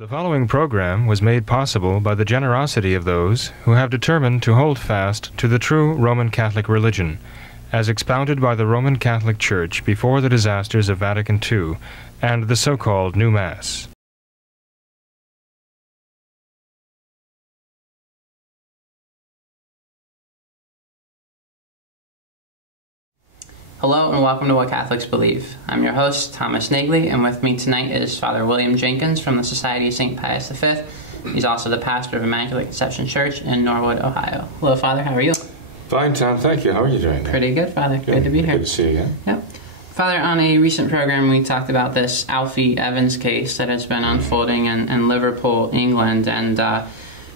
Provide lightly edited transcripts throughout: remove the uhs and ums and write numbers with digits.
The following program was made possible by the generosity of those who have determined to hold fast to the true Roman Catholic religion, as expounded by the Roman Catholic Church before the disasters of Vatican II and the so-called New Mass. Hello and welcome to What Catholics Believe. I'm your host, Thomas Nagley, and with me tonight is Father William Jenkins from the Society of St. Pius V. He's also the pastor of Immaculate Conception Church in Norwood, Ohio. Hello, Father. How are you? Fine, Tom. Thank you. How are you doing? Pretty good, Father. Good to be here. Good to see you again. Yep. Father, on a recent program we talked about this Alfie Evans case that has been unfolding in Liverpool, England, and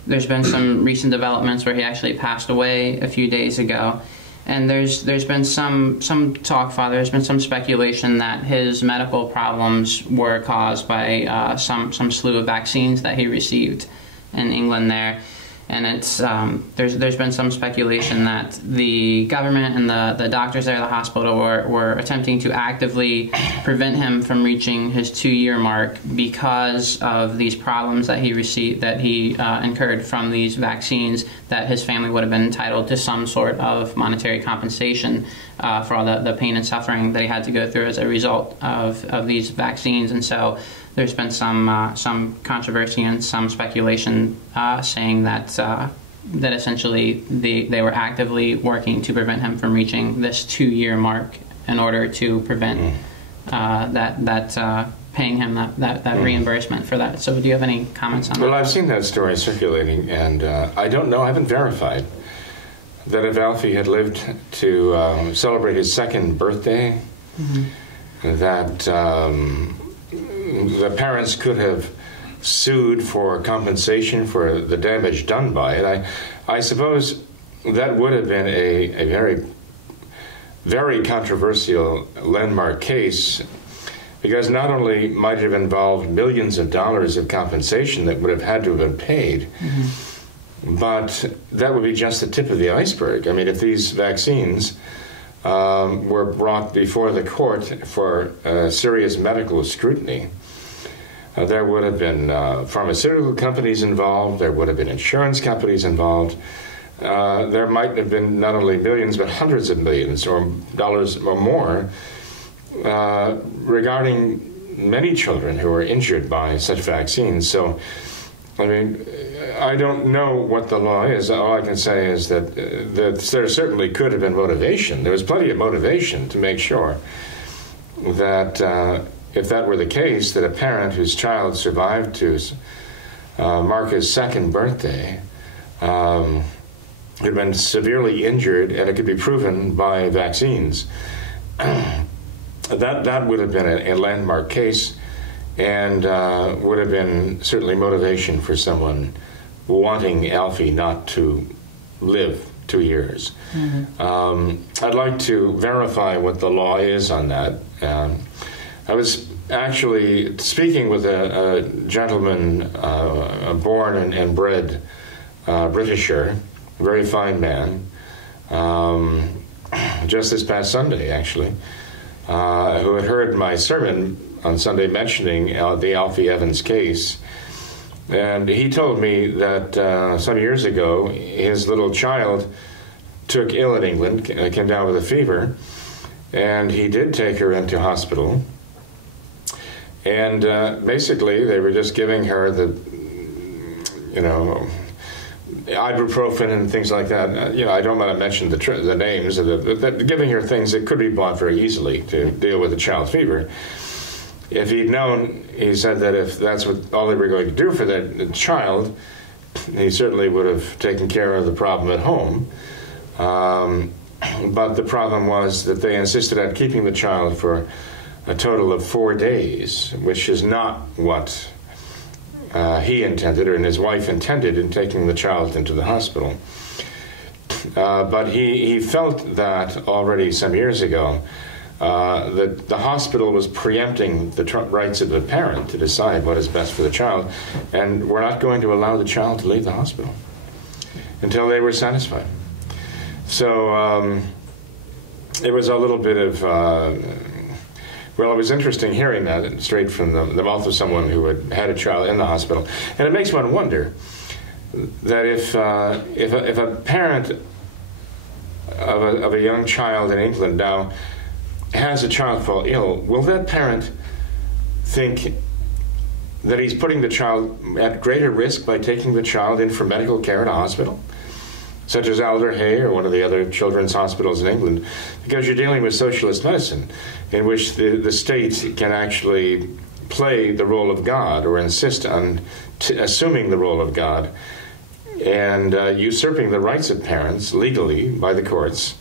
there's been some recent developments where he actually passed away a few days ago. And there's been some talk, Father, there's been some speculation that his medical problems were caused by some slew of vaccines that he received in England there. And it's there's been some speculation that the government and the doctors there at the hospital were attempting to actively prevent him from reaching his 2-year mark because of these problems that he received, that he incurred from these vaccines, that his family would have been entitled to some sort of monetary compensation for all the pain and suffering that he had to go through as a result of these vaccines. And so there's been some controversy and some speculation saying that essentially they were actively working to prevent him from reaching this 2-year mark in order to prevent paying him that reimbursement for that. So do you have any comments on that? Well, I've seen that story circulating, and I don't know, I haven't verified that if Alfie had lived to celebrate his 2nd birthday, that the parents could have sued for compensation for the damage done by it. I suppose that would have been a very, very controversial landmark case, because not only might it have involved millions of dollars of compensation that would have had to have been paid, but that would be just the tip of the iceberg. I mean, if these vaccines were brought before the court for serious medical scrutiny, there would have been pharmaceutical companies involved, there would have been insurance companies involved. There might have been not only millions, but hundreds of millions or dollars or more regarding many children who were injured by such vaccines. So, I mean, I don't know what the law is. All I can say is that there certainly could have been motivation. There was plenty of motivation to make sure that if that were the case, that a parent whose child survived to mark his 2nd birthday had been severely injured, and it could be proven by vaccines, that would have been a landmark case, and would have been certainly motivation for someone wanting Alfie not to live 2 years. I'd like to verify what the law is on that. I was actually speaking with a gentleman, born and bred Britisher, a very fine man, just this past Sunday, actually, who had heard my sermon on Sunday mentioning the Alfie Evans case. And he told me that some years ago, his little child took ill in England, came down with a fever, and he did take her into hospital. And basically, they were just giving her the, ibuprofen and things like that. I don't want to mention the names of giving her things that could be bought very easily to deal with the child's fever. If he'd known, he said that if that's all they were going to do for the child, he certainly would have taken care of the problem at home. But the problem was that they insisted on keeping the child for a total of 4 days, which is not what he intended, or his wife intended, in taking the child into the hospital. But he felt that already some years ago, that the hospital was preempting the rights of the parent to decide what is best for the child, and we're not going to allow the child to leave the hospital until they were satisfied. So it was a little bit of Well, it was interesting hearing that straight from the mouth of someone who had had a child in the hospital. And it makes one wonder that if a parent of a young child in England now has a child fall ill, will that parent think that he's putting the child at greater risk by taking the child in for medical care at a hospital, such as Alder Hey or one of the other children's hospitals in England? Because you're dealing with socialist medicine, in which the state can actually play the role of God or insist on assuming the role of God and usurping the rights of parents legally by the courts,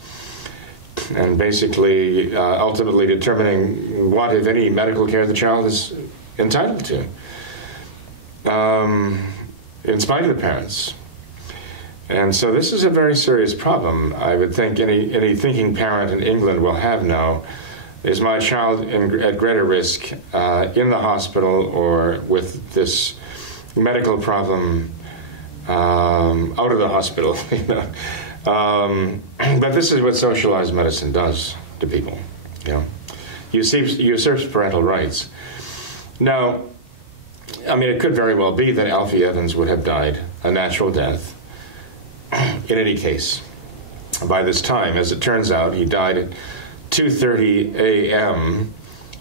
and basically ultimately determining what, if any, medical care the child is entitled to, in spite of the parents. And so this is a very serious problem. I would think any thinking parent in England will have now, is my child at greater risk in the hospital or with this medical problem out of the hospital? But this is what socialized medicine does to people. Usurps parental rights. Now, I mean, it could very well be that Alfie Evans would have died a natural death in any case. By this time, as it turns out, he died at 2:30 a.m.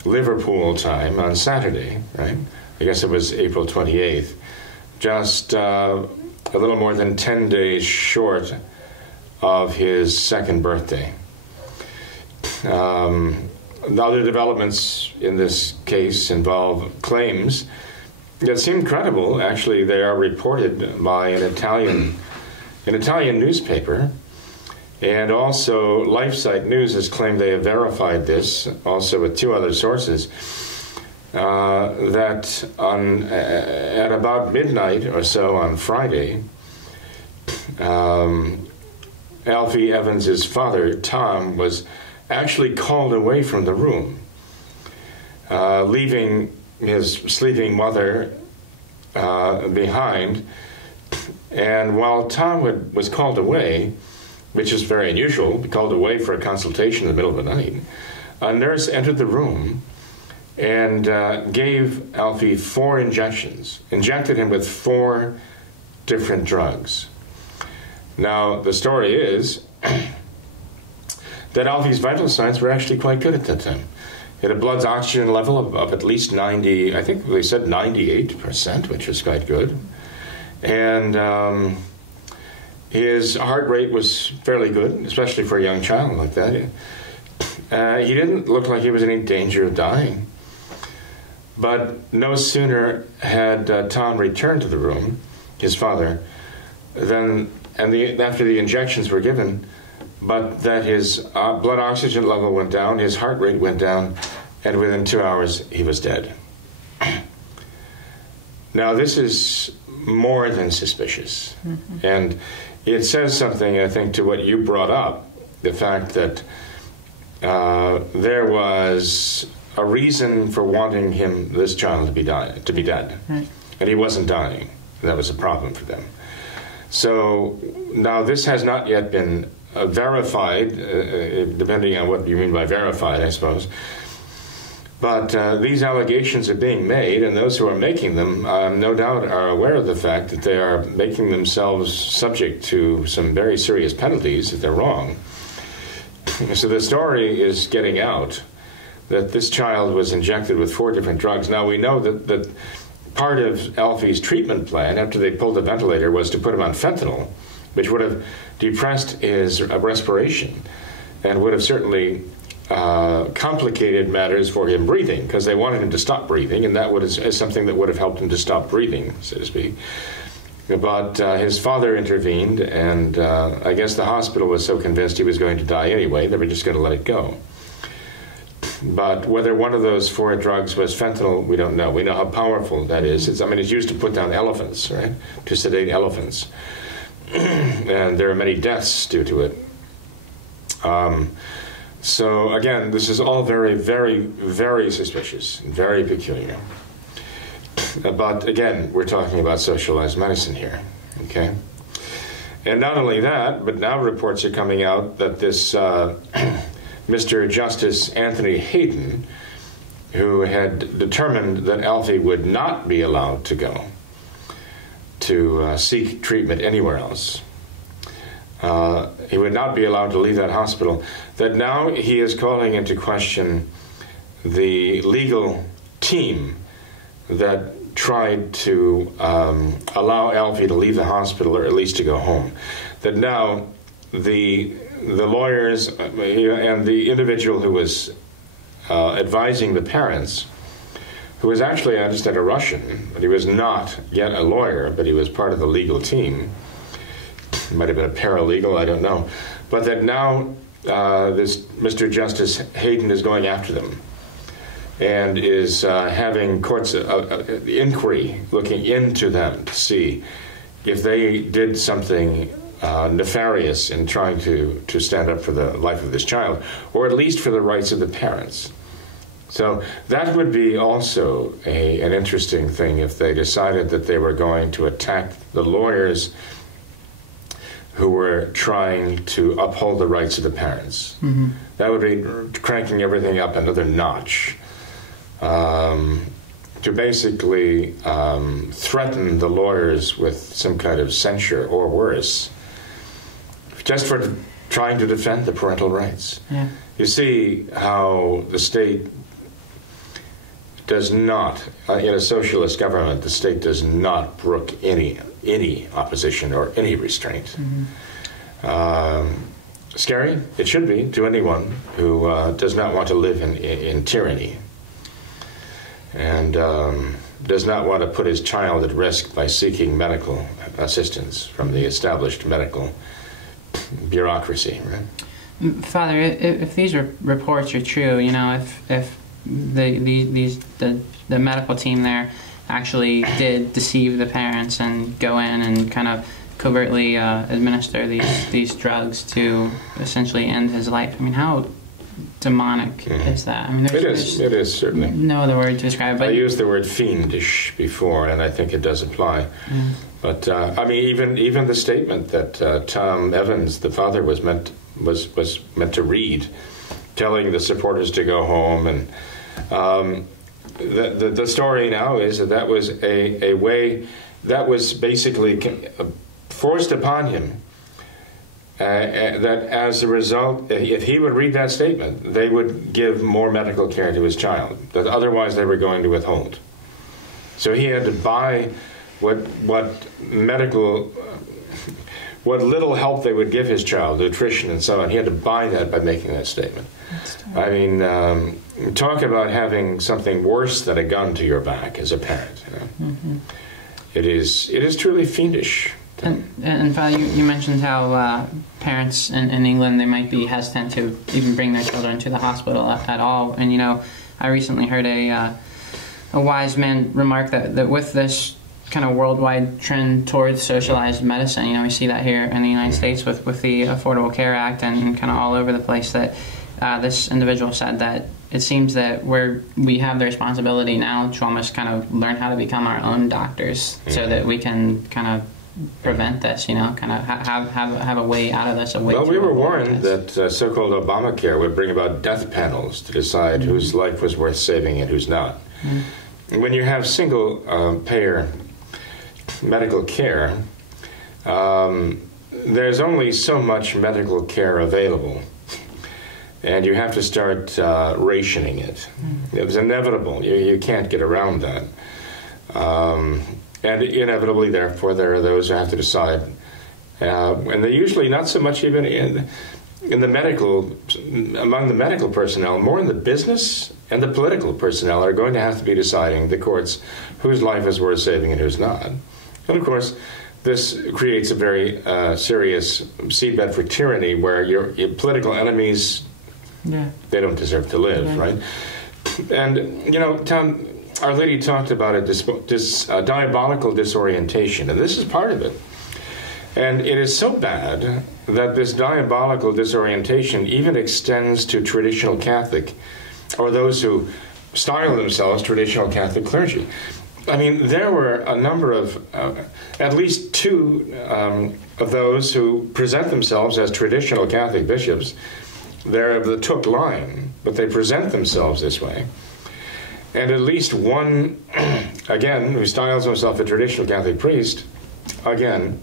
Liverpool time on Saturday, right? I guess it was April 28th, just a little more than 10 days short of his second birthday. The other developments in this case involve claims that seem credible. Actually, they are reported by an Italian newspaper, and also LifeSite News has claimed they have verified this, also with two other sources, that at about midnight or so on Friday, Alfie Evans' father, Tom, was actually called away from the room, leaving his sleeping mother behind. And while Tom was called away, which is very unusual, called away for a consultation in the middle of the night, a nurse entered the room and gave Alfie 4 injections, injected him with 4 different drugs. Now, the story is that Alfie's vital signs were actually quite good at that time. He had a blood oxygen level of at least 90, I think they said 98%, which is quite good. And his heart rate was fairly good, especially for a young child like that. He didn't look like he was in any danger of dying. But no sooner had Tom returned to the room, his father, after the injections were given, but that his blood oxygen level went down, his heart rate went down, and within 2 hours he was dead. Now, this is more than suspicious. Mm-hmm. And it says something, I think, to what you brought up, the fact that there was a reason for wanting this child to be dead. Right. And he wasn't dying. That was a problem for them. So now this has not yet been verified, depending on what you mean by verified, I suppose. But these allegations are being made, and those who are making them, no doubt, are aware of the fact that they are making themselves subject to some very serious penalties if they're wrong. So the story is getting out that this child was injected with 4 different drugs. Now, we know that part of Alfie's treatment plan, after they pulled the ventilator, was to put him on fentanyl, which would have depressed his respiration and would have certainly complicated matters for him breathing, because they wanted him to stop breathing, and that is something that would have helped him to stop breathing, so to speak. But his father intervened, and I guess the hospital was so convinced he was going to die anyway, they were just going to let it go. But whether one of those 4 drugs was fentanyl, we don't know. We know how powerful that is. It's used to put down elephants, right? To sedate elephants. And there are many deaths due to it. So again, this is all very, very, very suspicious, very peculiar. But again, we're talking about socialized medicine here, okay? And not only that, but now reports are coming out that this Mr. Justice Anthony Hayden who had determined that Alfie would not be allowed to go to seek treatment anywhere else. He would not be allowed to leave that hospital, that now he is calling into question the legal team that tried to allow Alfie to leave the hospital, or at least to go home. That now the lawyers and the individual who was advising the parents, who was actually, I understand, a Russian, but he was not yet a lawyer, but he was part of the legal team. He might have been a paralegal, I don't know. But that now this Mr. Justice Hayden is going after them and is having courts inquiry looking into them to see if they did something nefarious in trying to stand up for the life of this child, or at least for the rights of the parents. So that would be also an interesting thing if they decided that they were going to attack the lawyers who were trying to uphold the rights of the parents. Mm-hmm. That would be cranking everything up another notch. To basically threaten the lawyers with some kind of censure or worse, just for trying to defend the parental rights. Yeah. You see how the state does not, in a socialist government, the state does not brook any opposition or any restraint. Mm-hmm. Scary? It should be to anyone who does not want to live in tyranny and does not want to put his child at risk by seeking medical assistance from the established medical bureaucracy, right? Father, if these reports are true, you know, if the medical team there actually did deceive the parents and go in and kind of covertly administer these drugs to essentially end his life, I mean, how demonic is that? I mean, it is certainly. No other word to describe it. I used the word fiendish before, and I think it does apply. Mm. But I mean, even the statement that Tom Evans, the father, was meant to read, telling the supporters to go home, and the story now is that was a way that was basically forced upon him. That as a result, if he would read that statement, they would give more medical care to his child that otherwise they were going to withhold. So he had to buy what little help they would give his child, nutrition and so on. He had to buy that by making that statement. I mean, talk about having something worse than a gun to your back as a parent. You know? Mm-hmm. It is truly fiendish. And Father, you mentioned how parents in England, they might be hesitant to even bring their children to the hospital at all. And, you know, I recently heard a wise man remark that with this kind of worldwide trend towards socialized medicine, you know, we see that here in the United States with the Affordable Care Act and kind of all over the place, that this individual said that it seems that we have the responsibility now to almost kind of learn how to become our own doctors, so that we can kind of prevent this, you know, kind of have a way out of this. Well, we were warned that so-called Obamacare would bring about death panels to decide whose life was worth saving and whose not. When you have single-payer medical care, there's only so much medical care available, and you have to start rationing it. It was inevitable. You can't get around that. And inevitably, therefore, there are those who have to decide. And they're usually not so much even in the medical, among the medical personnel, more in the business and the political personnel are going to have to be deciding, the courts, whose life is worth saving and whose not. And of course, this creates a very serious seedbed for tyranny, where your political enemies, they don't deserve to live, right? And, you know, Tom, Our Lady talked about a diabolical disorientation, and this is part of it. And it is so bad that this diabolical disorientation even extends to traditional Catholic, or those who style themselves traditional Catholic clergy. I mean, there were a number of, at least two of those who present themselves as traditional Catholic bishops. They're of the Thuc line, but they present themselves this way. And at least one, again, who styles himself a traditional Catholic priest, again,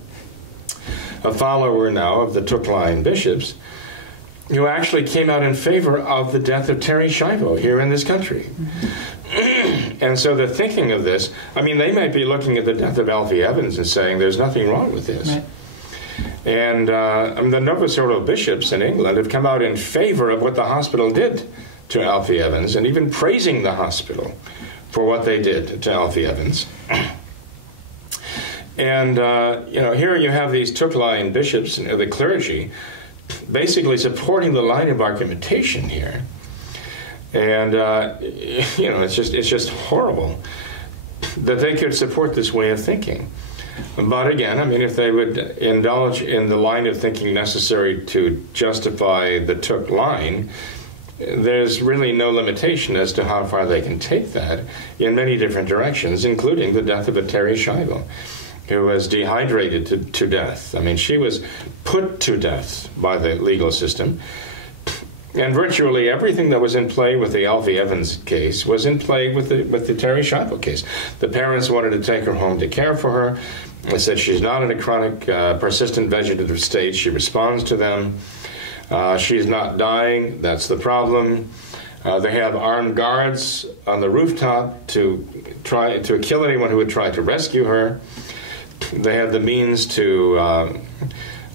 a follower now of the Thuc line bishops, who actually came out in favor of the death of Terri Schiavo here in this country. And so the thinking of this, I mean, they might be looking at the death of Alfie Evans and saying there's nothing wrong with this. Right. And the Novus Ordo bishops in England have come out in favor of what the hospital did to Alfie Evans, and even praising the hospital for what they did to Alfie Evans. And, here you have these Thuc line bishops and the clergy basically supporting the line of argumentation here. And, it's just horrible that they could support this way of thinking. But again, I mean, if they would indulge in the line of thinking necessary to justify the Thuc line, there's really no limitation as to how far they can take that in many different directions, including the death of a Terri Schiavo, who was dehydrated to death. I mean, she was put to death by the legal system. And virtually everything that was in play with the Alfie Evans case was in play with the Terri Schiavo case. The parents wanted to take her home to care for her. They said she's not in a chronic, persistent vegetative state. She responds to them. She's not dying. That's the problem. They have armed guards on the rooftop to try to kill anyone who would try to rescue her. They have the means to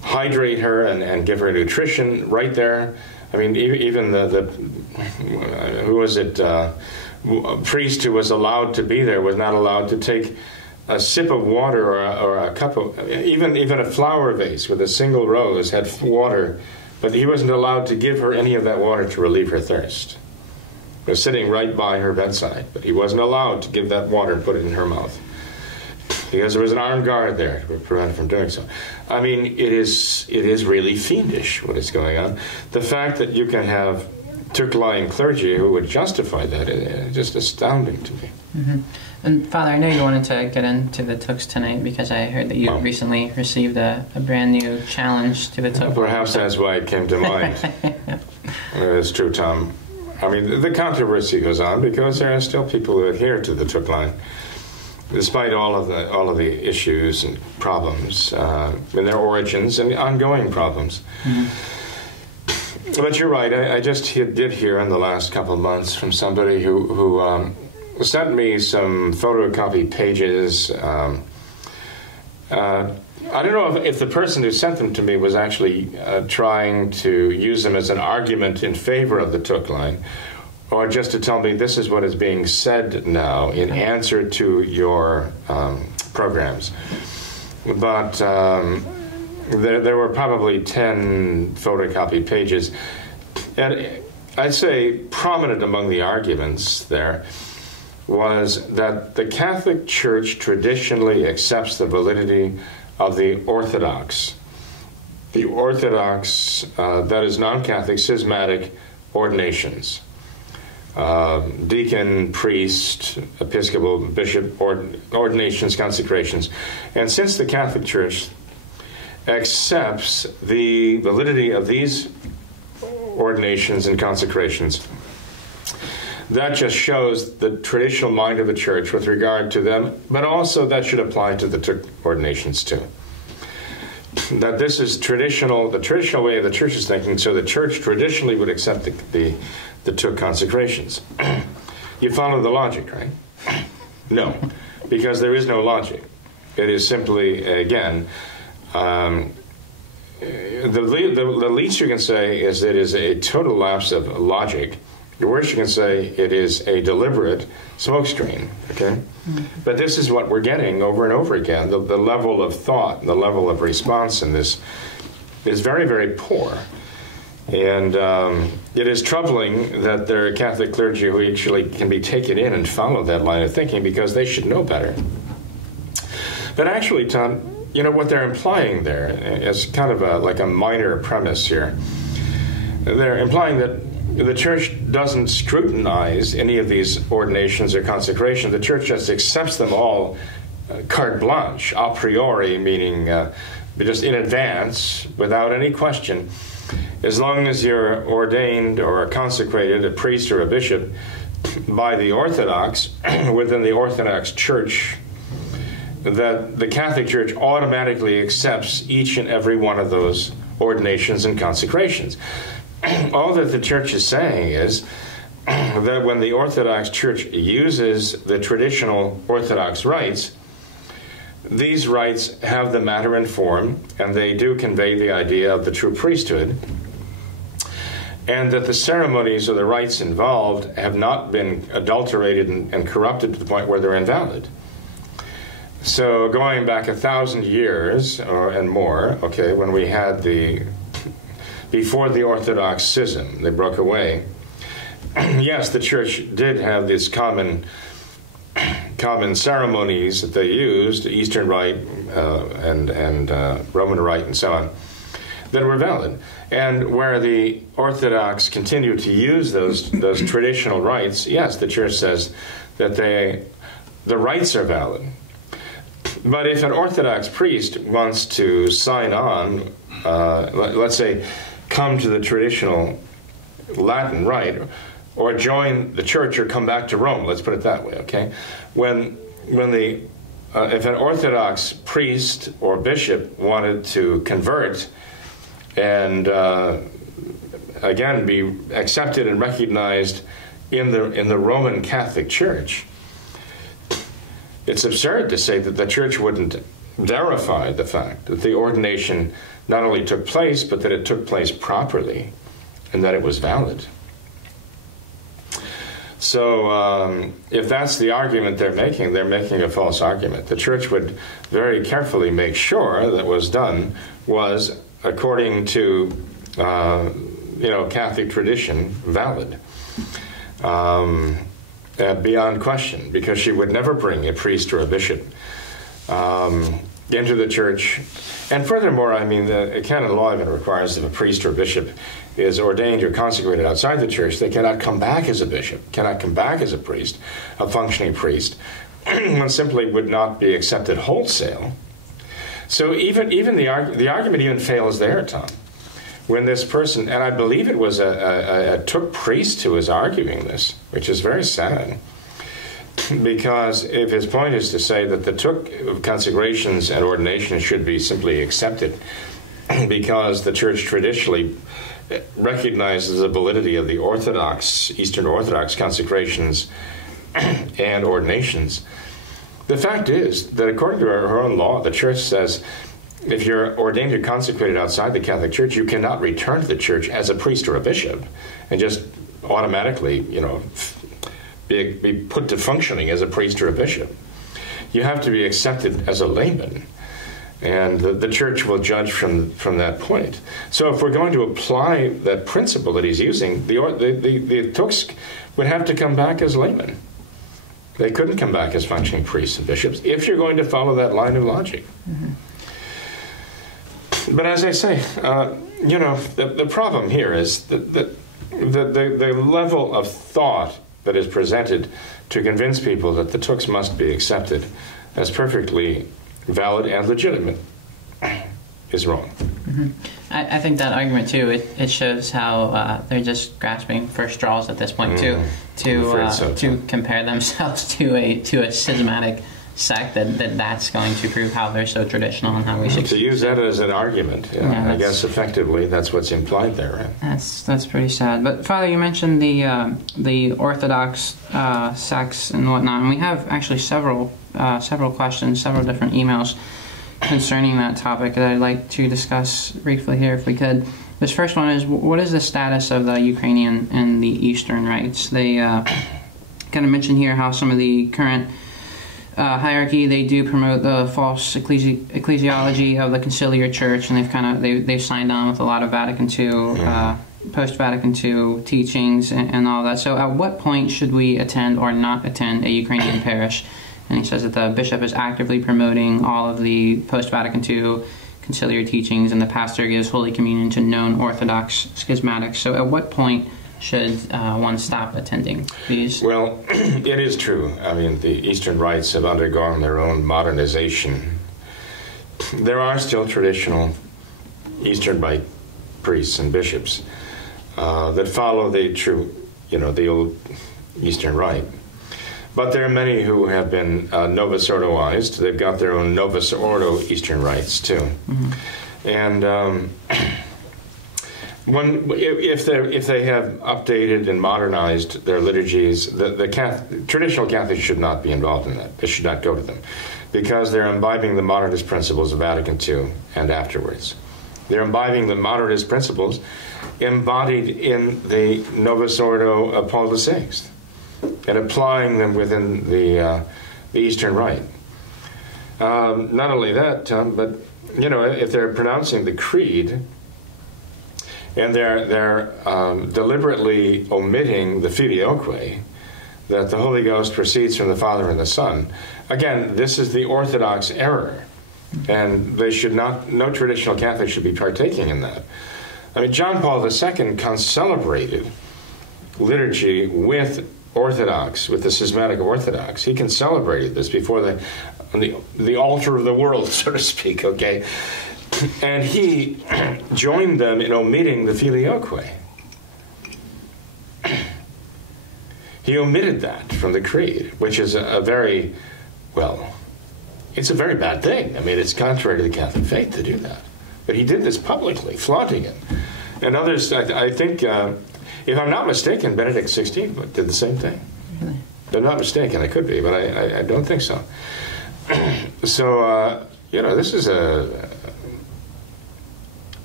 hydrate her and give her nutrition right there. I mean, even the who was it? A priest who was allowed to be there was not allowed to take a sip of water or a cup of even a flower vase with a single rose had water, but he wasn't allowed to give her any of that water to relieve her thirst. He was sitting right by her bedside, but he wasn't allowed to give that water and put it in her mouth, because there was an armed guard there to prevent him from doing so. I mean, it is really fiendish what is going on. The fact that you can have Thuc line clergy who would justify that is just astounding to me. Mm-hmm. And Father, I know you wanted to get into the Thucs tonight because I heard that you recently received a brand new challenge to the Thuc. Perhaps that's why it came to mind. It's true, Tom. I mean, the controversy goes on because there are still people who adhere to the Thuc line, despite all of the issues and problems in their origins and ongoing problems. Mm-hmm. But you're right. I just did hear in the last couple of months from somebody who sent me some photocopy pages. I don't know if the person who sent them to me was actually trying to use them as an argument in favor of the Thuc line, or just to tell me this is what is being said now in answer to your programs. But there were probably 10 photocopy pages. And I'd say prominent among the arguments there was that the Catholic Church traditionally accepts the validity of the Orthodox. The Orthodox, that is non-Catholic, schismatic ordinations. Deacon, priest, episcopal, bishop, ordinations, consecrations. And since the Catholic Church accepts the validity of these ordinations and consecrations, that just shows the traditional mind of the Church with regard to them, but also that should apply to the Thuc ordinations too. That this is traditional, the traditional way of the Church's thinking, so the Church traditionally would accept the Thuc consecrations. You follow the logic, right? No, because there is no logic. It is simply, again, the least you can say is that it is a total lapse of logic. The worst you can say, it is a deliberate smokescreen, okay? Mm-hmm. But this is what we're getting over and over again. The level of thought, the level of response in this is very, very poor. And it is troubling that there are Catholic clergy who actually can be taken in and follow that line of thinking because they should know better. But actually, Tom, you know, what they're implying there is kind of like a minor premise here. They're implying that the Church doesn't scrutinize any of these ordinations or consecrations. The Church just accepts them all carte blanche, a priori, meaning just in advance, without any question. As long as you're ordained or consecrated, a priest or a bishop, by the Orthodox within the Orthodox Church, that the Catholic Church automatically accepts each and every one of those ordinations and consecrations. All that the Church is saying is that when the Orthodox Church uses the traditional Orthodox rites, these rites have the matter and form, and they do convey the idea of the true priesthood, and that the ceremonies or the rites involved have not been adulterated and corrupted to the point where they're invalid. So going back 1,000 years and more, okay, when we had before the Orthodox schism, they broke away, yes, the Church did have these common ceremonies that they used, Eastern Rite and Roman Rite and so on, that were valid. And where the Orthodox continue to use those traditional rites, yes, the Church says that the rites are valid. But if an Orthodox priest wants to sign on, let's say, come to the traditional Latin rite, or join the Church, or come back to Rome, let's put it that way, okay? If an Orthodox priest or bishop wanted to convert and again be accepted and recognized in the Roman Catholic Church, it's absurd to say that the Church wouldn't verify the fact that the ordination not only took place, but that it took place properly and that it was valid. So if that's the argument they're making a false argument. The Church would very carefully make sure that what was done was according to Catholic tradition valid. Beyond question, because she would never bring a priest or a bishop into the Church. And furthermore, I mean, the canon law even requires if a priest or bishop is ordained or consecrated outside the Church, they cannot come back as a bishop, cannot come back as a priest, a functioning priest, and simply would not be accepted wholesale. So even the argument even fails there, Tom. When this person, and I believe it was a Thuc priest who was arguing this, which is very sad, because if his point is to say that the Thuc consecrations and ordinations should be simply accepted because the Church traditionally recognizes the validity of the Orthodox, Eastern Orthodox consecrations and ordinations, the fact is that according to her own law, the Church says if you're ordained or consecrated outside the Catholic Church, you cannot return to the Church as a priest or a bishop and just automatically, be put to functioning as a priest or a bishop. You have to be accepted as a layman, and the Church will judge from that point. So if we're going to apply that principle that he's using, the Thucs would have to come back as laymen. They couldn't come back as functioning priests and bishops if you're going to follow that line of logic. Mm-hmm. But as I say, the problem here is that the level of thought that is presented to convince people that the Thucs must be accepted as perfectly valid and legitimate is wrong. Mm-hmm. I think that argument too. It shows how they're just grasping for straws at this point to compare themselves to a schismatic sect that's going to prove how they're so traditional and how we should to use that as an argument. Yeah, I guess effectively that's what's implied there. Right? That's pretty sad. But Father, you mentioned the Orthodox sects and whatnot, and we have actually several questions, several different emails concerning that topic that I'd like to discuss briefly here, if we could. This first one is, what is the status of the Ukrainian and the Eastern rites? They kind of mention here how some of the current hierarchy, they do promote the false ecclesiology of the conciliar church, and they've signed on with a lot of Vatican II, post-Vatican II teachings and all that. So at what point should we attend or not attend a Ukrainian parish? And he says that the bishop is actively promoting all of the post-Vatican II conciliar teachings, and the pastor gives Holy Communion to known Orthodox schismatics. So at what point should one stop attending these? Well, it is true. I mean, the Eastern rites have undergone their own modernization. There are still traditional Eastern rite priests and bishops that follow the true, the old Eastern Rite. But there are many who have been Novus Ordoized. They've got their own Novus Ordo Eastern Rites too. Mm-hmm. And if they have updated and modernized their liturgies, traditional Catholics should not be involved in that. They should not go to them, because they're imbibing the modernist principles of Vatican II and afterwards. They're imbibing the modernist principles embodied in the Novus Ordo of Paul VI and applying them within the Eastern Rite. Not only that, but if they're pronouncing the Creed and they're deliberately omitting the Filioque, that the Holy Ghost proceeds from the Father and the Son, again, this is the Orthodox error. And they should not, no traditional Catholic should be partaking in that. I mean, John Paul II concelebrated liturgy with Orthodox, with the schismatic Orthodox. He concelebrated this before the altar of the world, so to speak, okay? And he joined them in omitting the Filioque. He omitted that from the Creed, which is a very, well, it's a very bad thing. I mean, it's contrary to the Catholic faith to do that. But he did this publicly, flaunting it. And others, I think, if I'm not mistaken, Benedict XVI did the same thing. Really? If I'm not mistaken, I could be, but I don't think so. So, this is a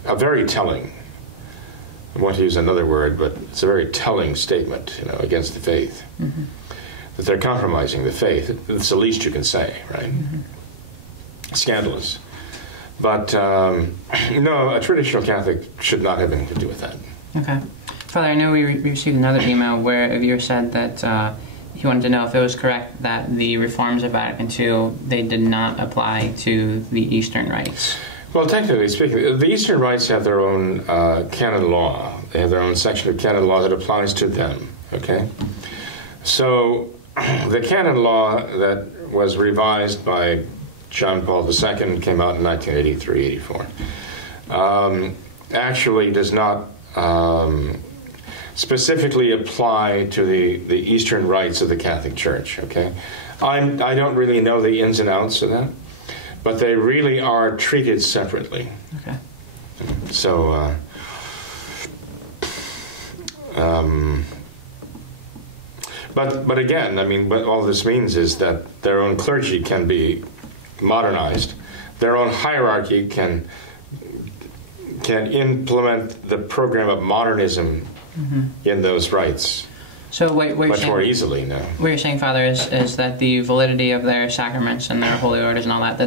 very telling, I want to use another word, but it's a very telling statement, against the faith. Mm-hmm. That they're compromising the faith. It's the least you can say, right? Mm-hmm. Scandalous. But, no, a traditional Catholic should not have anything to do with that. Okay. Father, I know we received another email where a viewer said that he wanted to know if it was correct that the reforms of Vatican II, they did not apply to the Eastern rites. Well, technically speaking, the Eastern rites have their own canon law. They have their own section of canon law that applies to them, okay? So the canon law that was revised by John Paul II, came out in 1983-84, actually does not specifically apply to the Eastern rites of the Catholic Church, okay? I don't really know the ins and outs of that, but they really are treated separately. Okay. So, but again, I mean, what all this means is that their own clergy can be modernized. Their own hierarchy can implement the program of modernism in those rites. So much more easily now. What you're saying, Father, is that the validity of their sacraments and their holy orders and all that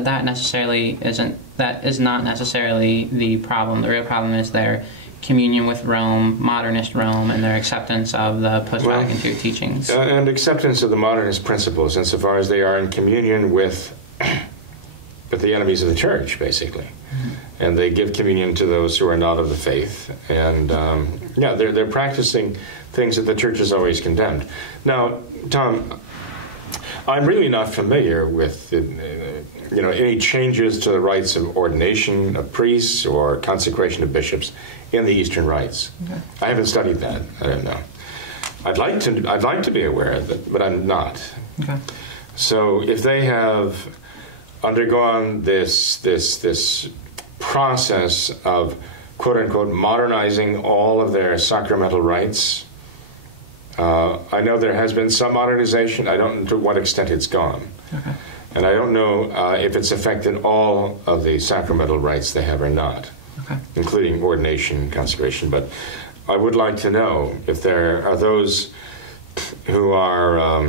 is not necessarily the problem. The real problem is their communion with Rome, modernist Rome, and their acceptance of the post-Vatican II teachings. And acceptance of the modernist principles insofar as they are in communion with the enemies of the Church, basically. Mm-hmm. And they give communion to those who are not of the faith. And, they're practicing things that the Church has always condemned. Now, Tom, I'm really not familiar with any changes to the rites of ordination of priests or consecration of bishops in the Eastern rites. Okay. I haven't studied that. I don't know. I'd like to be aware of it, but I'm not. Okay. So if they have undergone this process of quote unquote modernizing all of their sacramental rites, I know there has been some modernization. I don't know to what extent it's gone. Okay. And I don't know if it's affected all of the sacramental rites they have or not, okay, including ordination, consecration. But I would like to know if there are those who are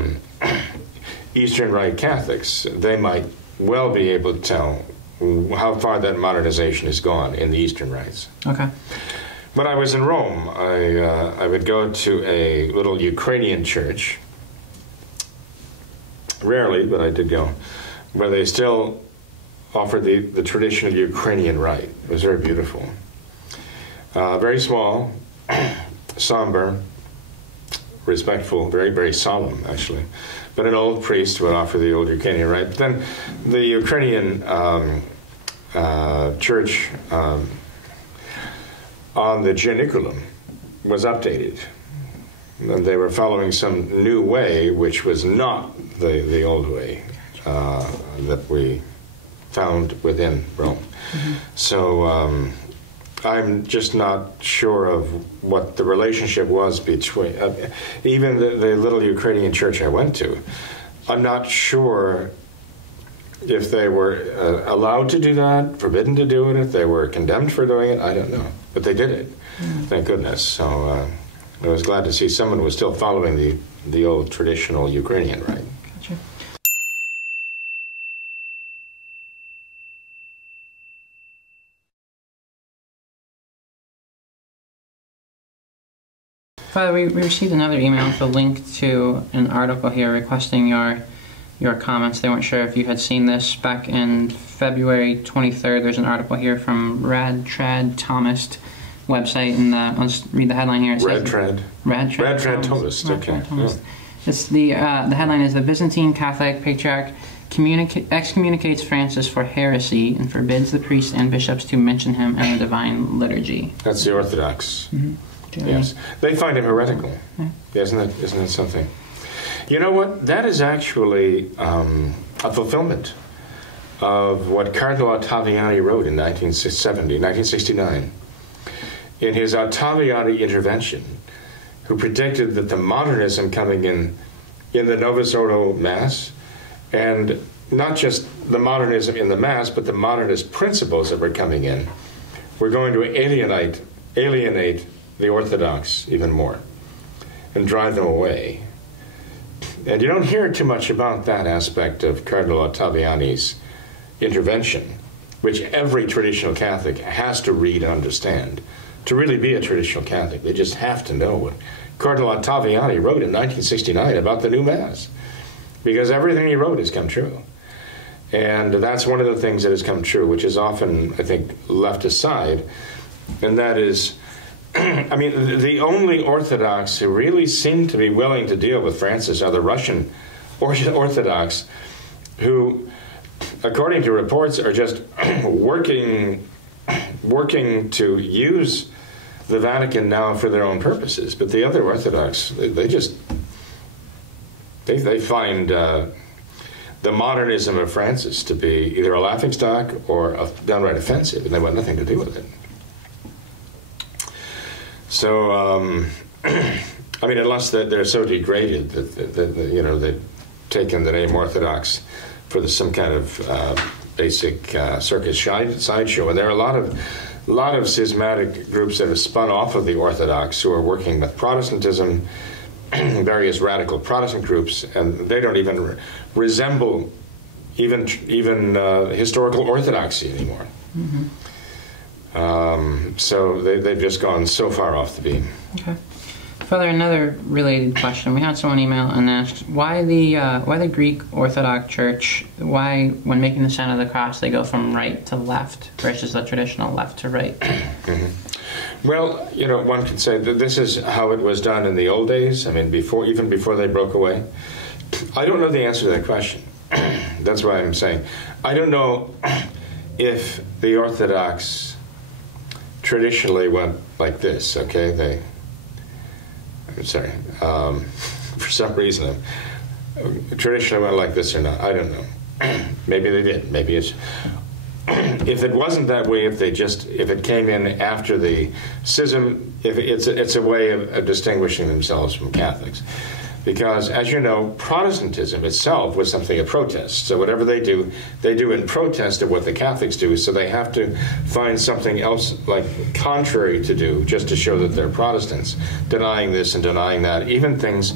Eastern Rite Catholics. They might well be able to tell how far that modernization has gone in the Eastern rites. Okay. When I was in Rome, I would go to a little Ukrainian church, rarely, but I did go, where they still offered the traditional Ukrainian rite. It was very beautiful. Very small, somber, respectful, very, very solemn, actually. But an old priest would offer the old Ukrainian rite. But then the Ukrainian church on the Gianiculum was updated. And it was very beautiful. Very, very solemn, actually. But an old priest would offer the old Ukrainian rite. Then the Ukrainian church on the Gianiculum was updated. On the Gianiculum was updated. And it was very beautiful. Very, very solemn, actually. But an old priest would offer the old Ukrainian rite. Then the Ukrainian church on the Gianiculum was updated. On the Gianiculum they were following some new way, which was not the old way that we found within Rome. So I'm just not sure of what the relationship was between, even the little Ukrainian church I went to, I'm not sure if they were allowed to do that, forbidden to do it, if they were condemned for doing it, I don't know. But they did it, thank goodness. So I was glad to see someone was still following the old traditional Ukrainian rite. Gotcha. Father, we received another email with a link to an article here requesting your comments. They weren't sure if you had seen this back in February 23rd. There's an article here from Radtrad Thomas website, and let's read the headline here. It says, Radtrad Thomas. Okay. Thomas. It's the headline is, the Byzantine Catholic Patriarch excommunicates Francis for heresy and forbids the priests and bishops to mention him in the divine liturgy. That's the Orthodox. Yes, they find him heretical. Isn't it something? You know what? That is actually a fulfillment of what Cardinal Ottaviani wrote in 1969, in his Ottaviani intervention, who predicted that the modernism coming in the Novus Ordo Mass, and not just the modernism in the Mass, but the modernist principles that were coming in, were going to alienate the Orthodox even more and drive them away. And you don't hear too much about that aspect of Cardinal Ottaviani's intervention, which every traditional Catholic has to read and understand. To really be a traditional Catholic, they just have to know what Cardinal Ottaviani wrote in 1969 about the new Mass, because everything he wrote has come true. And that's one of the things that has come true, which is often, I think, left aside, and that is, I mean, the only Orthodox who really seem to be willing to deal with Francis are the Russian Orthodox, who, according to reports, are just working to use the Vatican now for their own purposes. But the other Orthodox, they find the modernism of Francis to be either a laughingstock or downright offensive, and they want nothing to do with it. So, I mean, unless they're so degraded that you know, they've taken the name Orthodox for some kind of basic circus sideshow, and there are a lot of schismatic groups that have spun off of the Orthodox who are working with Protestantism, various radical Protestant groups, and they don't even resemble even historical Orthodoxy anymore. So they've just gone so far off the beam. Okay. Father, another related question. We had someone email and asked why the Greek Orthodox Church, why when making the sign of the cross they go from right to left versus the traditional left to right? Well, you know, one could say that this is how it was done in the old days. I mean, even before they broke away. I don't know the answer to that question. That's why I'm saying I don't know if the Orthodox traditionally went like this, okay? For some reason, traditionally went like this or not, I don't know. Maybe they did. Maybe it's... If it wasn't that way, if it came in after the schism, if it's a way of distinguishing themselves from Catholics. Because, as you know, Protestantism itself was something of protest. So whatever they do in protest of what the Catholics do. So they have to find something else, like contrary to do, just to show that they're Protestants, denying this and denying that. Even things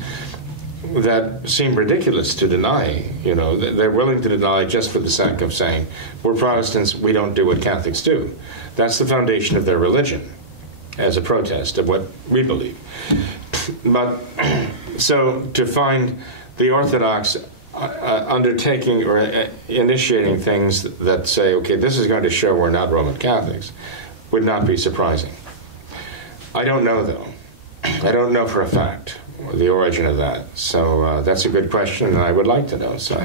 that seem ridiculous to deny. You know, they're willing to deny just for the sake of saying, we're Protestants, we don't do what Catholics do. That's the foundation of their religion, as a protest of what we believe. But so to find the Orthodox undertaking or initiating things that say, okay, this is going to show we're not Roman Catholics, would not be surprising. I don't know, though. I don't know for a fact the origin of that. So that's a good question, and I would like to know. So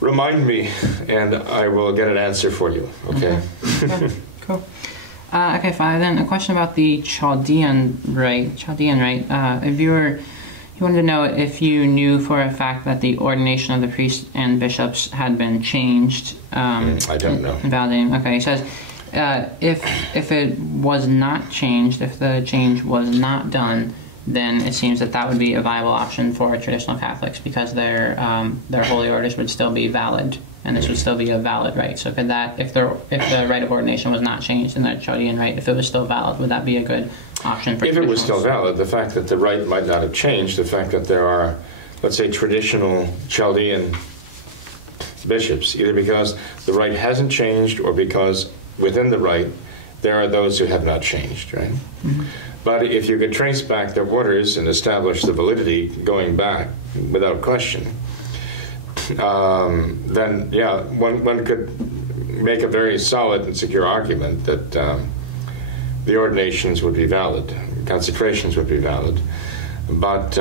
remind me, and I will get an answer for you, okay? Okay. Cool. Okay, Father. Then a question about the Chaldean rite. If you wanted to know if you knew for a fact that the ordination of the priests and bishops had been changed. I don't know. Invalidating. Okay, he says if it was not changed, if the change was not done, then it seems that would be a viable option for traditional Catholics because their holy orders would still be valid, and this would still be a valid rite. So could that, if the rite of ordination was not changed in the Chaldean rite, if it was still valid, would that be a good option for? If it was still valid, the fact that the rite might not have changed, the fact that there are, let's say, traditional Chaldean bishops, either because the rite hasn't changed or because within the rite there are those who have not changed, right? Mm-hmm. But if you could trace back their orders and establish the validity going back without question, then, yeah, one could make a very solid and secure argument that the ordinations would be valid, consecrations would be valid. But,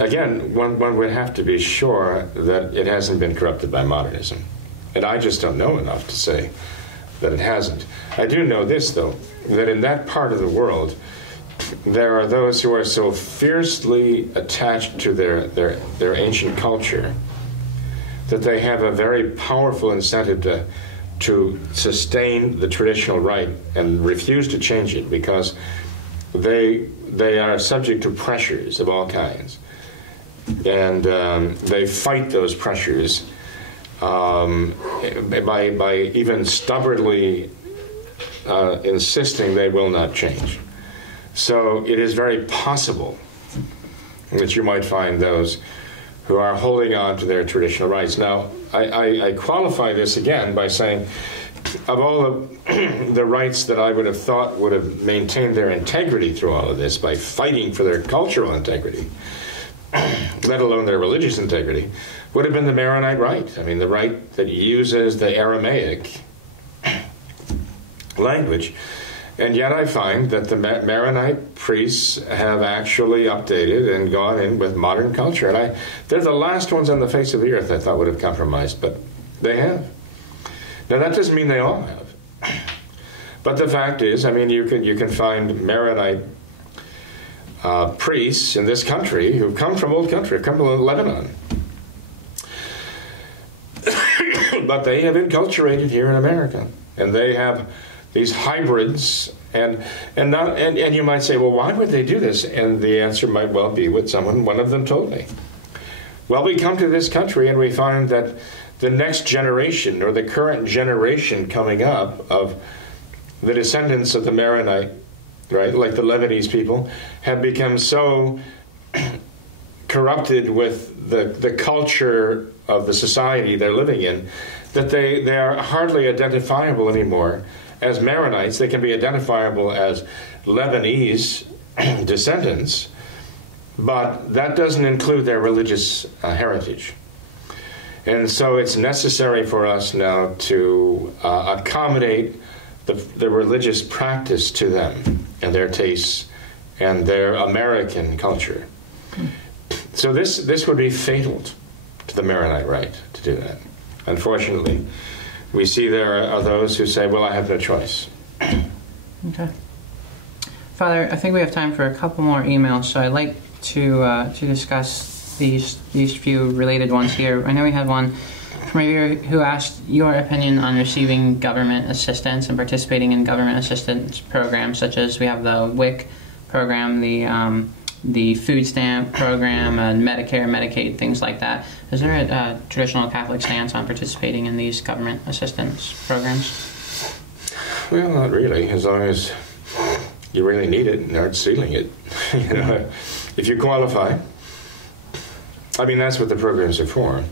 again, one would have to be sure that it hasn't been corrupted by modernism. And I just don't know enough to say that it hasn't. I do know this, though, that in that part of the world, there are those who are so fiercely attached to their ancient culture that they have a very powerful incentive to sustain the traditional rite and refuse to change it because they are subject to pressures of all kinds. And they fight those pressures by even stubbornly insisting they will not change. So it is very possible that you might find those who are holding on to their traditional rights. Now, I qualify this again by saying, of all the rights that I would have thought would have maintained their integrity through all of this by fighting for their cultural integrity, let alone their religious integrity, would have been the Maronite rite. I mean, the rite that uses the Aramaic language. And yet I find that the Maronite priests have actually updated and gone in with modern culture. And they're the last ones on the face of the earth I thought would have compromised, but they have. Now that doesn't mean they all have. But the fact is, I mean, you can find Maronite priests in this country who've come from old country, come from Lebanon. But they have enculturated here in America. And they have these hybrids, and you might say, well, why would they do this? And the answer might well be what one of them told me. Well, we come to this country and we find that the next generation, or the current generation coming up of the descendants of the Maronite, right, like the Lebanese people, have become so corrupted with the culture of the society they're living in that they are hardly identifiable anymore as Maronites. They can be identifiable as Lebanese descendants, but that doesn't include their religious heritage. And so it's necessary for us now to accommodate the religious practice to them and their tastes and their American culture. So this would be fatal to the Maronite rite to do that. Unfortunately, we see there are those who say, well, I have no choice. Okay. Father, I think we have time for a couple more emails, so I'd like to discuss these few related ones here. I know we had one from a viewer who asked your opinion on receiving government assistance and participating in government assistance programs, such as we have the WIC program, the food stamp program, and Medicare, Medicaid, things like that. Is there a traditional Catholic stance on participating in these government assistance programs? Well, not really, as long as you really need it and aren't stealing it. You know, if you qualify. I mean, that's what the programs are for.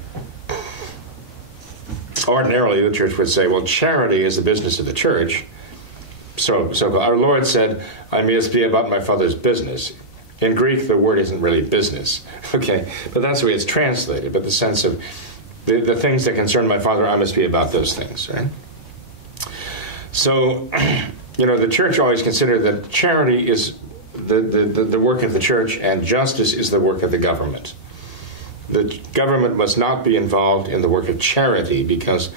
Ordinarily, the church would say, well, charity is the business of the church. So our Lord said, I must be about my Father's business. In Greek, the word isn't really business, okay? But that's the way it's translated, but the sense of the things that concern my Father, I must be about those things, right? So, you know, the church always considered that charity is the work of the church and justice is the work of the government. The government must not be involved in the work of charity because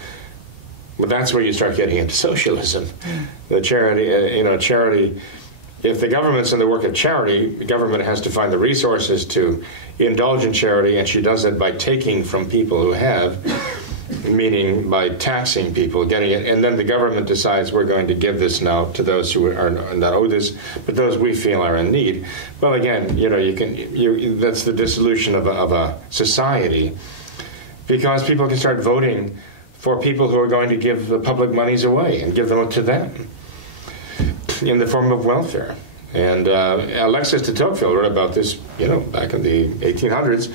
But that's where you start getting into socialism. The charity, if the government's in the work of charity, the government has to find the resources to indulge in charity, and she does it by taking from people who have, meaning by taxing people, getting it, and then the government decides we're going to give this now to those who are not owe this, but those we feel are in need. Well, again, that's the dissolution of a society, because people can start voting for people who are going to give the public monies away and give them to them in the form of welfare. And Alexis de Tocqueville wrote about this, back in the 1800s,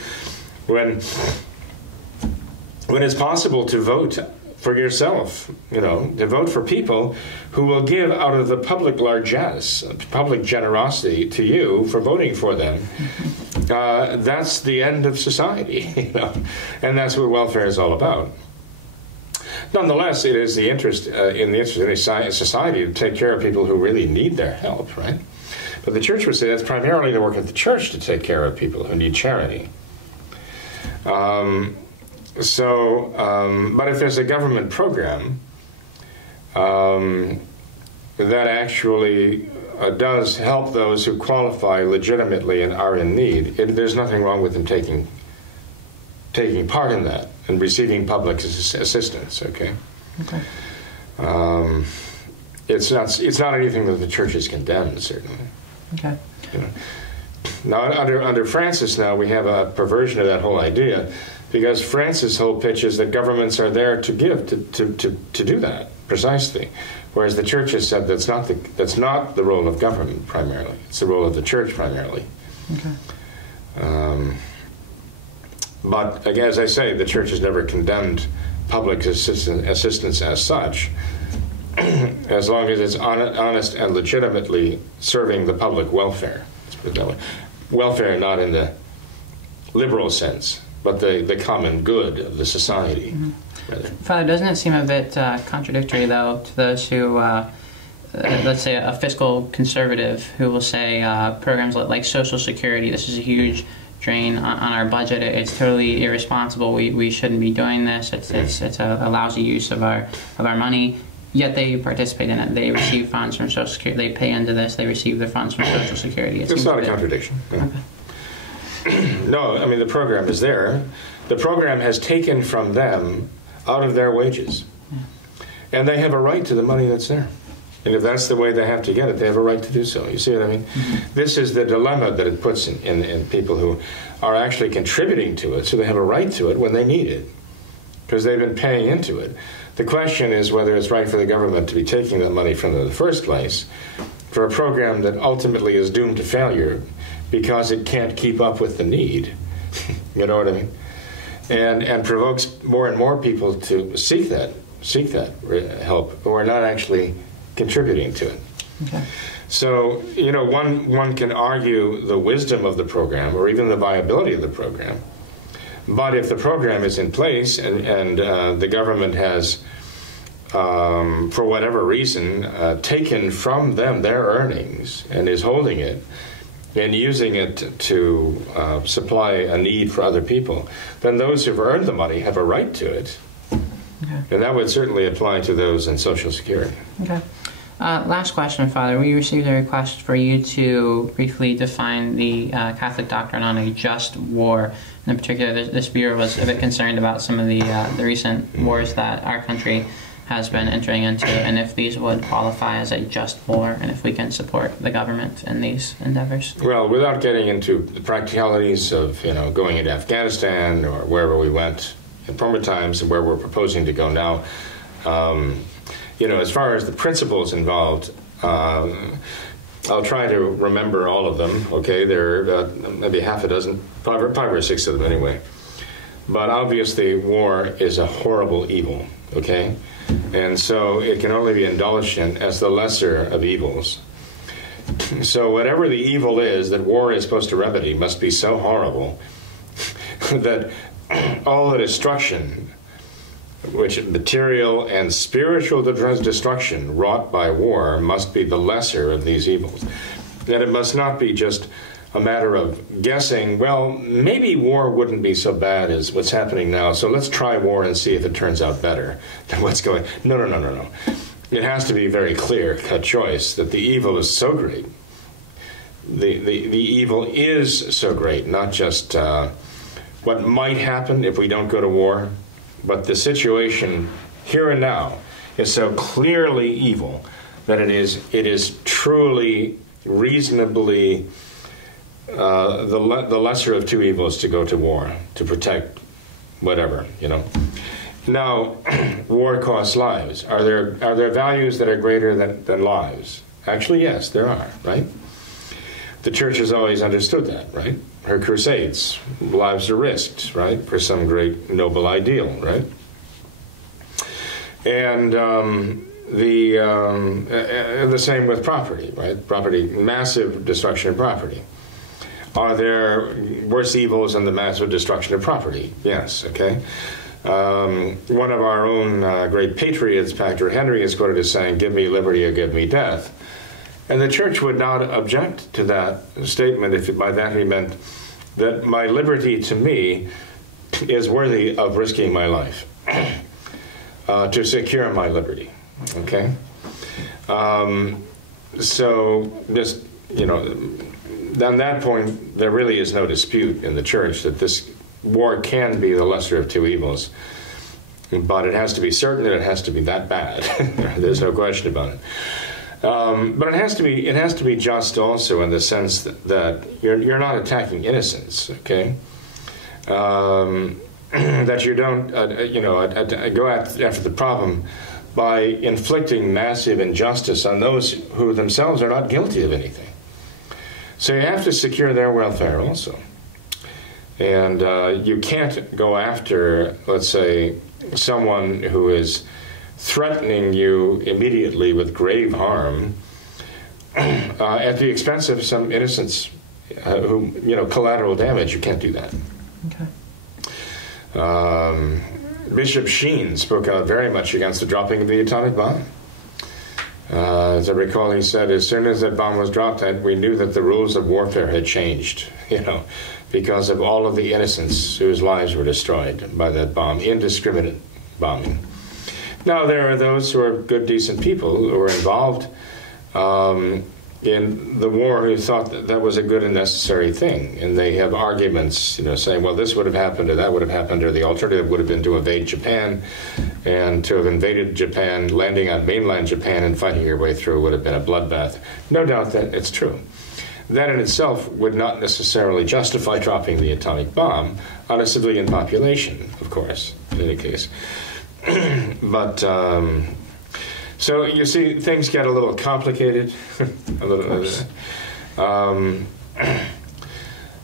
when it's possible to vote for yourself, to vote for people who will give out of the public largesse, public generosity to you for voting for them. That's the end of society, and that's what welfare is all about. Nonetheless, it is the interest in the interest of any society to take care of people who really need their help, right? But the church would say that's primarily the work of the church to take care of people who need charity. But if there's a government program that actually does help those who qualify legitimately and are in need, there's nothing wrong with them taking part in that and receiving public assistance. Okay. It's not anything that the church has condemned, certainly. Okay. Now, under Francis, now we have a perversion of that whole idea, because Francis' whole pitch is that governments are there to give, to do that precisely, whereas the church has said that's not the role of government primarily; it's the role of the church primarily. Okay. But again, as I say, the church has never condemned public assistance as such, as long as it's honest and legitimately serving the public welfare. Let's put it that way. Welfare not in the liberal sense, but the common good of the society. Mm-hmm. Father, doesn't it seem a bit contradictory, though, to those who, let's say a fiscal conservative who will say programs like Social Security, this is a huge drain on our budget, it's totally irresponsible, we shouldn't be doing this, it's a lousy use of our money, yet they participate in it, they receive funds from Social Security, they pay into this, they receive their funds from Social Security. It's not a contradiction. No. Okay. No, I mean, the program is there. The program has taken from them out of their wages. And they have a right to the money that's there. And if that's the way they have to get it, they have a right to do so. You see what I mean? Mm-hmm. This is the dilemma that it puts in people who are actually contributing to it, so they have a right to it when they need it, because they've been paying into it. The question is whether it's right for the government to be taking that money from them in the first place for a program that ultimately is doomed to failure because it can't keep up with the need. You know what I mean? And provokes more and more people to seek that help who are not actually contributing to it. Okay. So, one can argue the wisdom of the program or even the viability of the program. But if the program is in place and the government has, for whatever reason, taken from them their earnings and is holding it and using it to supply a need for other people, then those who've earned the money have a right to it. Okay. And that would certainly apply to those in Social Security. Okay. Last question, Father. We received a request for you to briefly define the Catholic doctrine on a just war. In particular, this bureau was a bit concerned about some of the recent wars that our country has been entering into, and if these would qualify as a just war, and if we can support the government in these endeavors. Well, without getting into the practicalities of going into Afghanistan or wherever we went in former times and where we're proposing to go now, as far as the principles involved, I'll try to remember all of them. Okay, there are maybe half a dozen, five or six of them anyway. But obviously, war is a horrible evil. Okay, and so it can only be indulged in as the lesser of evils. So whatever the evil is that war is supposed to remedy must be so horrible that all the destruction, which material and spiritual destruction wrought by war, must be the lesser of these evils. That it must not be just a matter of guessing, well, maybe war wouldn't be so bad as what's happening now, so let's try war and see if it turns out better than what's going. No, no, no, no, no. It has to be a very clear-cut choice that the evil is so great. The evil is so great, not just what might happen if we don't go to war, but the situation here and now is so clearly evil that it is truly, reasonably the lesser of two evils to go to war, to protect whatever, you know. Now, war costs lives. Are there values that are greater than lives? Actually, yes, there are, right? The church has always understood that, right? Her crusades, lives are risked, right, for some great noble ideal, right? And the same with property, right? Property, massive destruction of property. Are there worse evils than the massive destruction of property? Yes, okay. One of our own great patriots, Pastor Henry, is quoted as saying, "Give me liberty or give me death." And the church would not object to that statement if by that he meant that my liberty to me is worthy of risking my life to secure my liberty. Okay? So just, you know, on that point, there really is no dispute in the church that this war can be the lesser of two evils. But it has to be certain that it has to be that bad. There's no question about it. But it has to be just also in the sense that you're not attacking innocence, okay? That you don't go after the problem by inflicting massive injustice on those who themselves are not guilty of anything. So you have to secure their welfare also, and you can't go after, let's say, someone who is threatening you immediately with grave harm at the expense of some innocents who, you know, collateral damage. You can't do that. Okay. Bishop Sheen spoke out very much against the dropping of the atomic bomb. As I recall, he said, as soon as that bomb was dropped, we knew that the rules of warfare had changed, you know, because of all of the innocents whose lives were destroyed by that bomb, indiscriminate bombing. Now, there are those who are good, decent people who were involved in the war who thought that was a good and necessary thing. And they have arguments, you know, saying, well, this would have happened or that would have happened, or the alternative would have been to invade Japan. And to have invaded Japan, landing on mainland Japan and fighting your way through would have been a bloodbath. No doubt that it's true. That in itself would not necessarily justify dropping the atomic bomb on a civilian population, of course, in any case. But so you see, things get a little complicated, a little.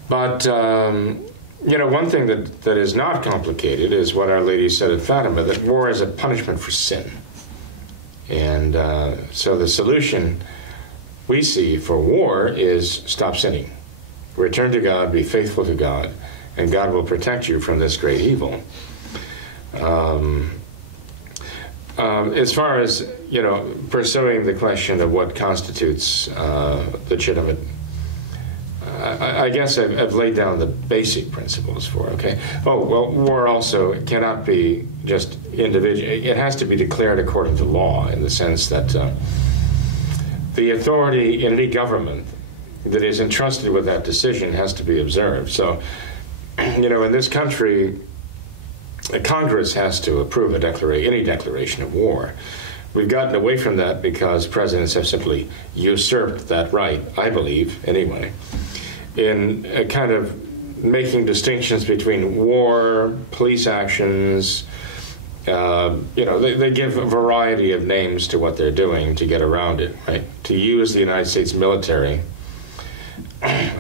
But you know, one thing that is not complicated is what Our Lady said at Fatima: that war is a punishment for sin, and so the solution we see for war is stop sinning, return to God, be faithful to God, and God will protect you from this great evil. As far as, you know, pursuing the question of what constitutes legitimate, I guess I've laid down the basic principles for it, okay? Oh, well, war also cannot be just individual. It has to be declared according to law, in the sense that the authority in any government that is entrusted with that decision has to be observed. So, you know, in this country, Congress has to approve any declaration of war. We've gotten away from that because presidents have simply usurped that right, I believe, anyway, in a kind of making distinctions between war, police actions. You know, they give a variety of names to what they're doing to get around it, right? To use the United States military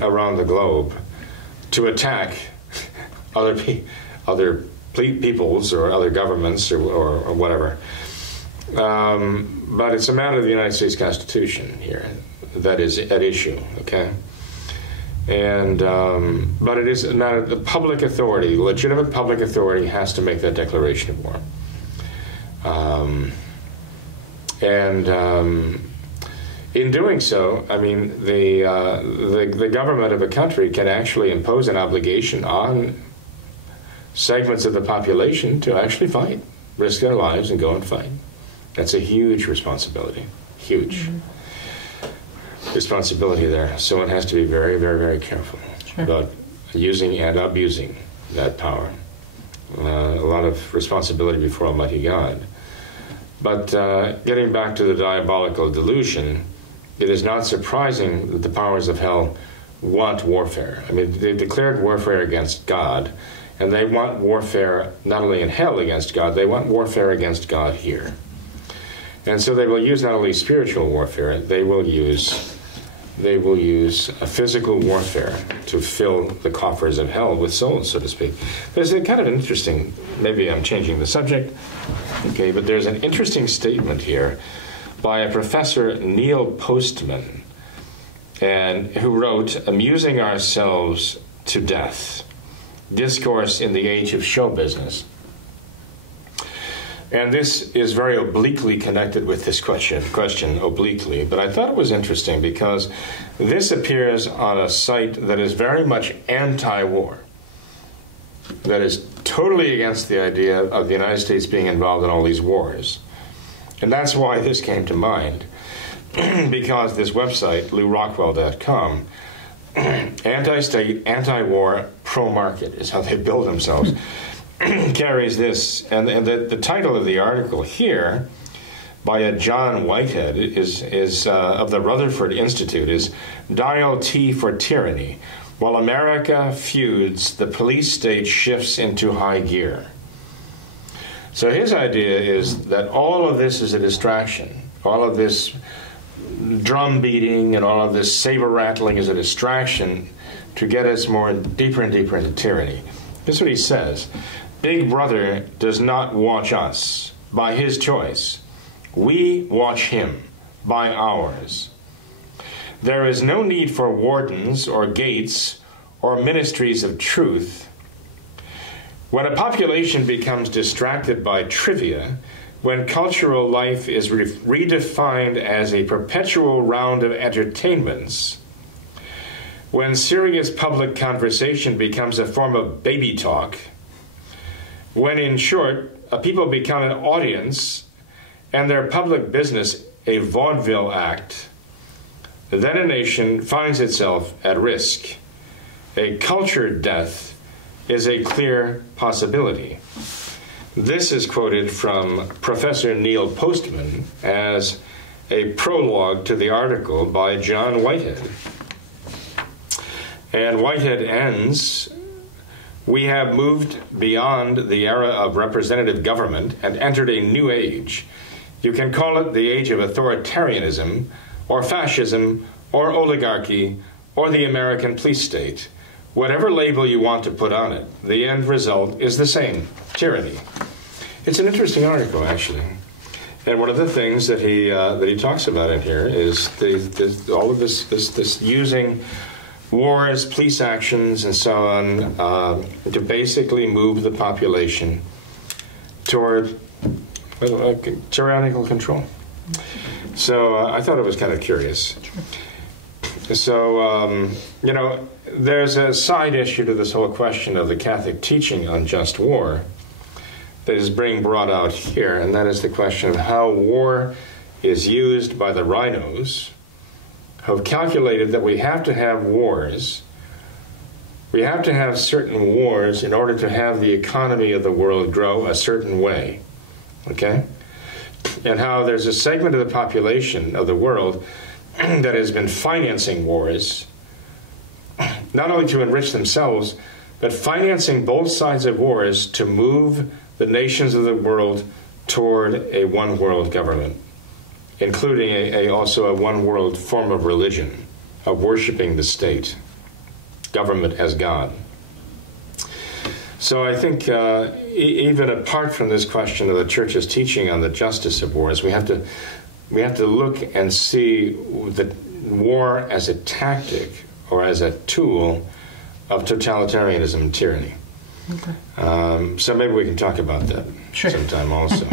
around the globe to attack other peoples or other governments or whatever. But it's a matter of the United States Constitution here that is at issue, okay? And but it is a matter of the public authority, legitimate public authority has to make that declaration of war. In doing so, I mean, the government of a country can actually impose an obligation on segments of the population to actually fight, risk their lives and go and fight. That's a huge responsibility, huge responsibility there. So one has to be very, very, very careful about using and abusing that power. A lot of responsibility before Almighty God. But getting back to the diabolical delusion, it is not surprising that the powers of hell want warfare. I mean, they've declared warfare against God, and they want warfare not only in hell against God, they want warfare against God here. And so they will use not only spiritual warfare, they will use a physical warfare to fill the coffers of hell with souls, so to speak. There's a kind of an interesting, maybe I'm changing the subject, okay, but there's an interesting statement here by a Professor Neil Postman, and who wrote, "Amusing Ourselves to Death, Discourse in the Age of Show Business." And this is very obliquely connected with this question obliquely, but I thought it was interesting because this appears on a site that is very much anti-war, that is totally against the idea of the United States being involved in all these wars. And that's why this came to mind, because this website, LouRockwell.com, anti-state, anti-war, pro-market is how they build themselves, carries this. And the title of the article here by a John Whitehead is of the Rutherford Institute is "Dial T for Tyranny. While America feuds, the police state shifts into high gear." So his idea is that all of this is a distraction. All of this drum beating and all of this saber rattling is a distraction to get us more deeper and deeper into tyranny. This is what he says. "Big Brother does not watch us by his choice. We watch him by ours. There is no need for wardens or gates or ministries of truth. When a population becomes distracted by trivia, when cultural life is redefined as a perpetual round of entertainments, when serious public conversation becomes a form of baby talk, when, in short, a people become an audience and their public business a vaudeville act, then a nation finds itself at risk. A culture death is a clear possibility." This is quoted from Professor Neil Postman as a prologue to the article by John Whitehead. And Whitehead ends, "We have moved beyond the era of representative government and entered a new age. You can call it the age of authoritarianism, or fascism, or oligarchy, or the American police state. Whatever label you want to put on it, the end result is the same, tyranny." It's an interesting article, actually. And one of the things that he talks about in here is all of this using wars, police actions, and so on to basically move the population toward tyrannical control. So I thought it was kind of curious. So, there's a side issue to this whole question of the Catholic teaching on just war that is being brought out here, and that is the question of how war is used by the rhinos, who have calculated that we have to have wars. We have to have certain wars in order to have the economy of the world grow a certain way, okay? And how there's a segment of the population of the world that has been financing wars, not only to enrich themselves, but financing both sides of wars to move the nations of the world toward a one-world government, including also a one-world form of religion, of worshiping the state, government as God. So I think even apart from this question of the Church's teaching on the justice of wars, we have to look and see the war as a tactic or as a tool of totalitarianism and tyranny. Okay. So maybe we can talk about that sometime also.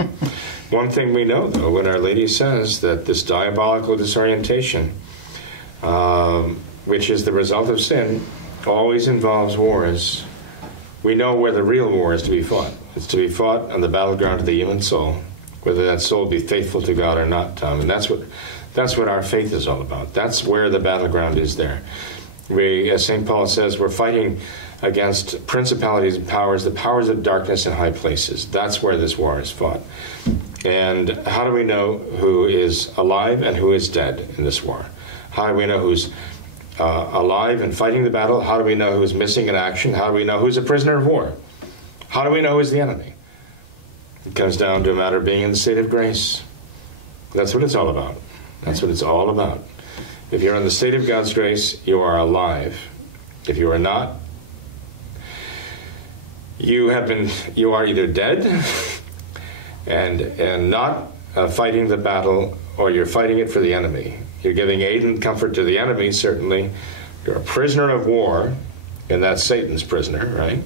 One thing we know, though, when Our Lady says that this diabolical disorientation, which is the result of sin, always involves wars, we know where the real war is to be fought. It's to be fought on the battleground of the human soul, whether that soul be faithful to God or not, Tom. And that's what our faith is all about. That's where the battleground is there. We, as St. Paul says, we're fighting against principalities and powers, the powers of darkness in high places. That's where this war is fought. And how do we know who is alive and who is dead in this war? How do we know who's alive and fighting the battle? How do we know who's missing in action? How do we know who's a prisoner of war? How do we know who's the enemy? It comes down to a matter of being in the state of grace. That's what it's all about. That's what it's all about. If you're in the state of God's grace, you are alive. If you are not, you are either dead and not fighting the battle, or you're fighting it for the enemy. You're giving aid and comfort to the enemy, certainly. You're a prisoner of war, and that's Satan's prisoner, right?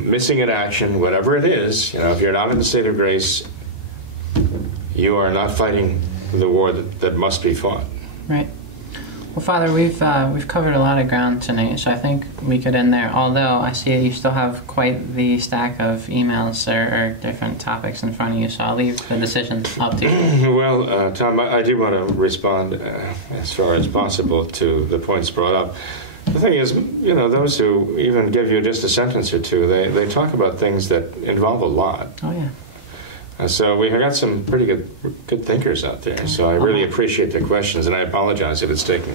Missing in action, whatever it is, if you're not in the state of grace, you are not fighting the war that must be fought. Right. Well, Father, we've covered a lot of ground tonight, so I think we could end there. Although I see you still have quite the stack of emails or different topics in front of you, so I'll leave the decision up to you. Well, Tom, I do want to respond as far as possible to the points brought up. The thing is, those who even give you just a sentence or two, they talk about things that involve a lot. Oh, yeah. So we have got some pretty good thinkers out there. So I really appreciate the questions, and I apologize if it's taken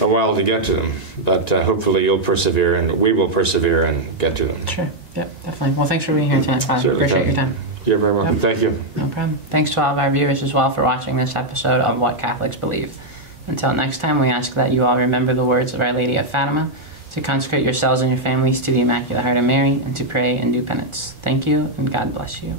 a while to get to them. But hopefully you'll persevere, and we will persevere and get to them. Sure. Yep, definitely. Well, thanks for being here tonight, Father. Certainly, Appreciate your time. You're very welcome. Yep. Thank you. No problem. Thanks to all of our viewers as well for watching this episode of What Catholics Believe. Until next time, we ask that you all remember the words of Our Lady of Fatima, to consecrate yourselves and your families to the Immaculate Heart of Mary, and to pray and do penance. Thank you, and God bless you.